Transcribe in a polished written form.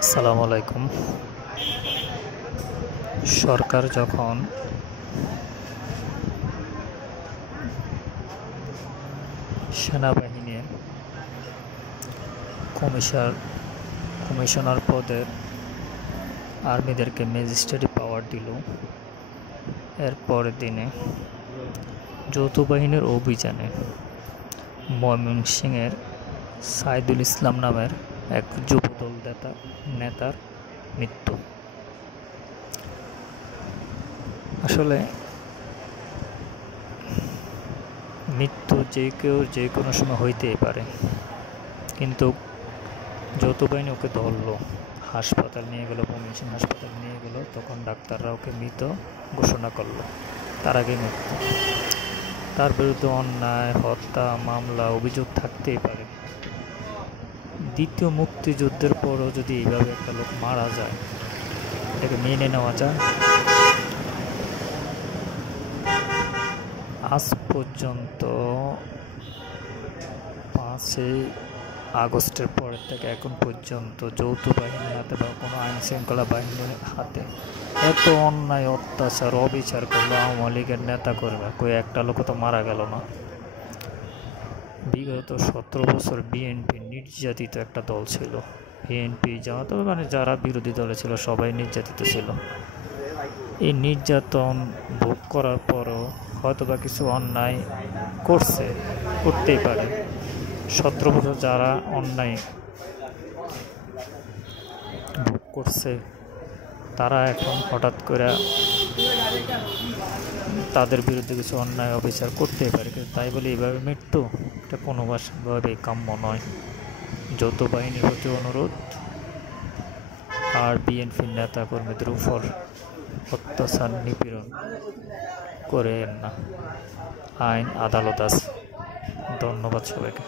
আসসালামু আলাইকুম। সরকার যখন সেনাবাহিনীর কমিশনার পদের আর্মিদেরকে ম্যাজিস্ট্রেটি পাওয়ার দিল, এর পরের দিনে যৌথ বাহিনীর অভিযানে ময়মনসিংহের সাইদুল ইসলাম নামের এক যুবদল নেতার মৃত্যু। আসলে মৃত্যু যে কোনো সময় হইতেই পারে, কিন্তু যৌথ বাহিনী ওকে ধরলো, হাসপাতাল নিয়ে গেল, ময়মনসিংহ হাসপাতাল নিয়ে গেল, তখন ডাক্তাররা ওকে মৃত ঘোষণা করলো। তার আগে মৃত্যু। তার বিরুদ্ধে অন্যায়, হত্যা মামলা, অভিযোগ থাকতেই পারে। দ্বিতীয় মুক্তিযুদ্ধের পরও যদি এইভাবে একটা লোক মারা যায়, এটাকে মেনে নেওয়া যায়? আজ পর্যন্ত 5ই আগস্টের পরের থেকে এখন পর্যন্ত যৌথ বাহিনীর হাতে বা কোনো আইন শৃঙ্খলা বাহিনীর হাতে এত অন্যায়, অত্যাচার, অবিচার করলো আওয়ামী লীগের নেতা কর্মী, কই একটা লোক তো মারা গেল না। বিগত 17 বছর বিএনপি নির্যাতিত একটা দল ছিল। বিএনপি জামাত, মানে যারা বিরোধী দলে ছিল সবাই নির্যাতিত ছিল। এই নির্যাতন ভোগ করার পরও হয়তোবা কিছু অন্যায় করতেই পারে। 17 বছর যারা অন্যায় ভোগ করছে, তারা এখন হঠাৎ করে তাদের বিরুদ্ধে কিছু অন্যায় অবিচার করতেই পারে, কিন্তু তাই বলে এইভাবে মৃত্যু, এটা কোনোভাবেই কাম্য নয়। যৌথ বাহিনীর প্রতি অনুরোধ, আর বিএনপির নেতা কর্মীদের উপর অত্যাচার নিপীড়ন করেন না। আইন আদালত আছে। ধন্যবাদ সবাইকে।